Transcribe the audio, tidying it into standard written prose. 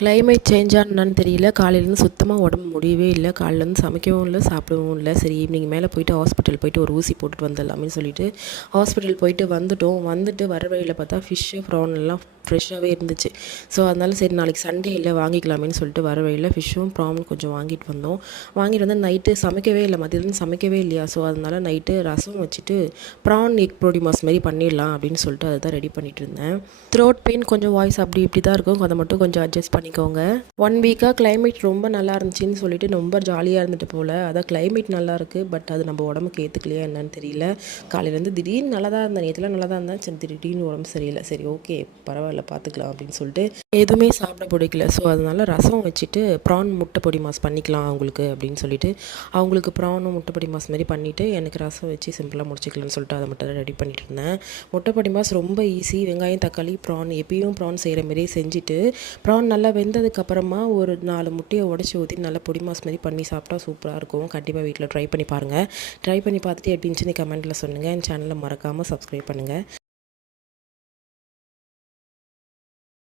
Climate சேஞ்சாக என்னன்னு தெரியல. காலையிலேருந்து சுத்தமாக உடம்பு முடியவே இல்லை. காலையிலேருந்து சமைக்கவும் இல்லை, சாப்பிடவும் இல்லை. சரி ஈவினிங் மேலே போயிட்டு ஹாஸ்பிட்டல் போயிட்டு ஒரு ஊசி போட்டுட்டு வந்துடலாமேன்னு சொல்லிட்டு ஹாஸ்பிட்டல் போயிட்டு வந்துட்டோம். வந்துட்டு வர வழியில் பார்த்தா ஃபிஷ்ஷு, ப்ரான் எல்லாம் ஃப்ரெஷ்ஷாகவே இருந்துச்சு. ஸோ அதனால சரி நாளைக்கு சண்டே இல்லை வாங்கிக்கலாமேன்னு சொல்லிட்டு வர வழியில் ஃபிஷ்ஷும் ப்ரானும் கொஞ்சம் வாங்கிட்டு வந்தோம். வாங்கிட்டு வந்து நைட்டு சமைக்கவே இல்லை, மதியம் சமைக்கவே இல்லையா. ஸோ அதனால நைட்டு ரசம் வச்சுட்டு ப்ரான் எக் ப்ரோடிமாஸ் மாரி பண்ணிடலாம் அப்படின்னு சொல்லிட்டு அதை தான் ரெடி பண்ணிகிட்டு இருந்தேன். த்ரோட் பெயின் கொஞ்சம் வாய்ஸ் அப்படி இப்படி தான் இருக்கும், அதை மட்டும் கொஞ்சம் அட்ஜஸ்ட் பண்ணிக்கோங்க. 1 வீக்காக கிளைமேட் ரொம்ப நல்லா இருந்துச்சுன்னு சொல்லிட்டு ரொம்ப ஜாலியாக இருந்துட்டு போல். அதான் கிளைமேட் நல்லா இருக்குது, பட் அது நம்ம உடம்புக்கு ஏற்றுக்கலையா என்னன்னு தெரியல. காலையிலேருந்து திடீர்னு நல்லா தான் இருந்தேன், நேற்றுலாம் நல்லா தான் இருந்தேன். சரி திடீர்னு உடம்பு சரியில்லை. சரி ஓகே பரவாயில்ல பார்த்துக்கலாம் அப்படின்னு சொல்லிட்டு எதுவுமே சாப்பிட பிடிக்கல. ஸோ அதனால ரசம் வச்சுட்டு ப்ரான் முட்டை பொடி மாஸ் பண்ணிக்கலாம் அவங்களுக்கு அப்படின்னு சொல்லிட்டு அவங்களுக்கு ப்ரானும் முட்டை பொடி மாஸ் மாதிரி பண்ணிவிட்டு எனக்கு ரசம் வச்சு சிம்பிளாக முடிச்சிக்கலாம்னு சொல்லிட்டு அதை மட்டும் ரெடி பண்ணிட்டு இருந்தேன். முட்டை பொடி மாஸ் ரொம்ப ஈஸி. வெங்காயம் தக்காளி ப்ரான் எப்பயும் ப்ரான் செய்கிற மாரி செஞ்சுட்டு ப்ரான் நல்லா வெந்ததுக்கப்புறமா ஒரு 4 முட்டையை உடச்சி ஊற்றி நல்லா பொடி மாஸ் மாதிரி பண்ணி சாப்பிட்டா சூப்பராக இருக்கும். கண்டிப்பாக வீட்டில் ட்ரை பண்ணி பாருங்கள். ட்ரை பண்ணி பார்த்துட்டு எப்படி இருந்துச்சுன்னு கமெண்ட்டில் சொல்லுங்கள். என் சேனலை மறக்காமல் சப்ஸ்கிரைப் பண்ணுங்கள்.